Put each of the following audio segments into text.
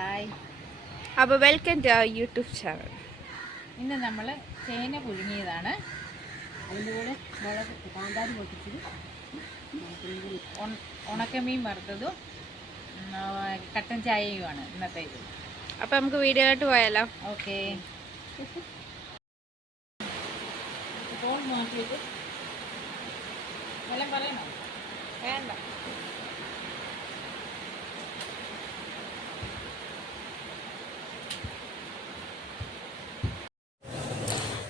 Hi അപ്പോൾ welcome to our YouTube channel ഇന്ന് നമ്മൾ ചേന പുഴുങ്ങിയതാണ്. അതിന്റെ കൂടെ മുളക് കാന്താരി പൊട്ടിച്ചത്. ഉണ- ഉണക്കമീൻ വറുത്തതും കട്ടൻ ചായയുമാണ് ഇന്നത്തെ ഇത്. അപ്പോൾ നമുക്ക് വീഡിയോയിലോട്ട് പോയാലോ? ഓക്കെ. ഫോൺ നോക്കിയിട്ട്. എല്ലാം പറയണോ? വേണ്ട.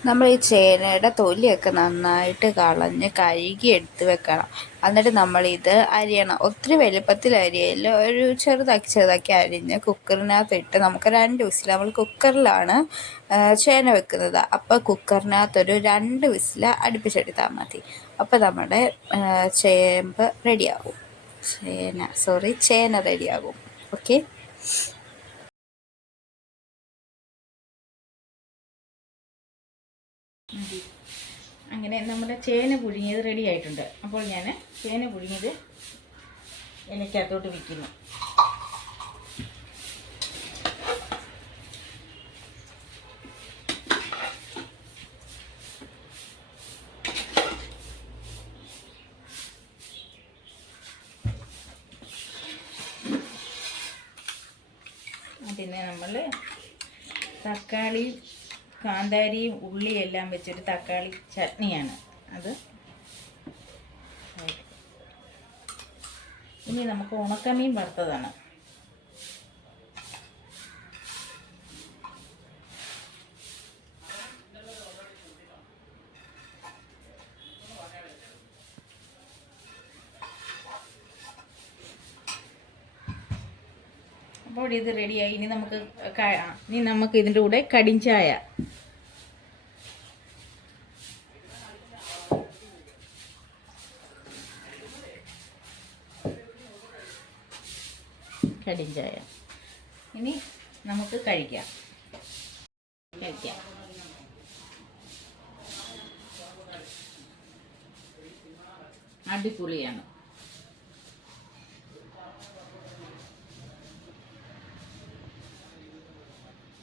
നമ്മൾ ഈ ചേനയുടെ തൊലിയൊക്കെ നന്നായിട്ട് കളഞ്ഞ് കഴുകി എടുത്ത് വെക്കണം. എന്നിട്ട് നമ്മളിത് അരിയണം. ഒത്തിരി വലുപ്പത്തിൽ അരിയല്ല. ഒരു ചെറുതാക്കി ചെറുതാക്കി അരിഞ്ഞ് കുക്കറിനകത്തിട്ട് നമുക്ക് രണ്ട് വിസിൽ നമ്മൾ കുക്കറിലാണ് ചേന വെക്കുന്നത്. അപ്പോൾ കുക്കറിനകത്തൊരു രണ്ട് വിസിൽ അടുപ്പിച്ചെടുത്താൽ മതി. അപ്പോൾ നമ്മുടെ ചേമ്പ് റെഡിയാകും ചേന സോറി ചേന റെഡിയാകും ഓക്കെ അങ്ങനെ നമ്മുടെ ചേന പുഴുങ്ങിയത് റെഡി ആയിട്ടുണ്ട്. അപ്പോൾ ഞാൻ ചേന പുഴുങ്ങിയത് ഇലയ്ക്കകത്തോട്ട് വിൽക്കുന്നു പിന്നെ നമ്മൾ തക്കാളി കാന്താരിയും ഉള്ളിയും എല്ലാം വെച്ചിട്ട് തക്കാളി ചട്നിയാണ്. അത് ഇനി നമുക്ക് ഉണക്കമീൻ വറുത്തതാണ്. അപ്പോൾ ഇത് റെഡിയായി ഇനി നമുക്ക് ഇനി നമുക്ക് ഇതിന്റെ കൂടെ കടിഞ്ചായ കടിഞ്ചായ ഇനി നമുക്ക് കഴിക്കാം. കഴിക്കാം. അടിപൊളിയാണ്.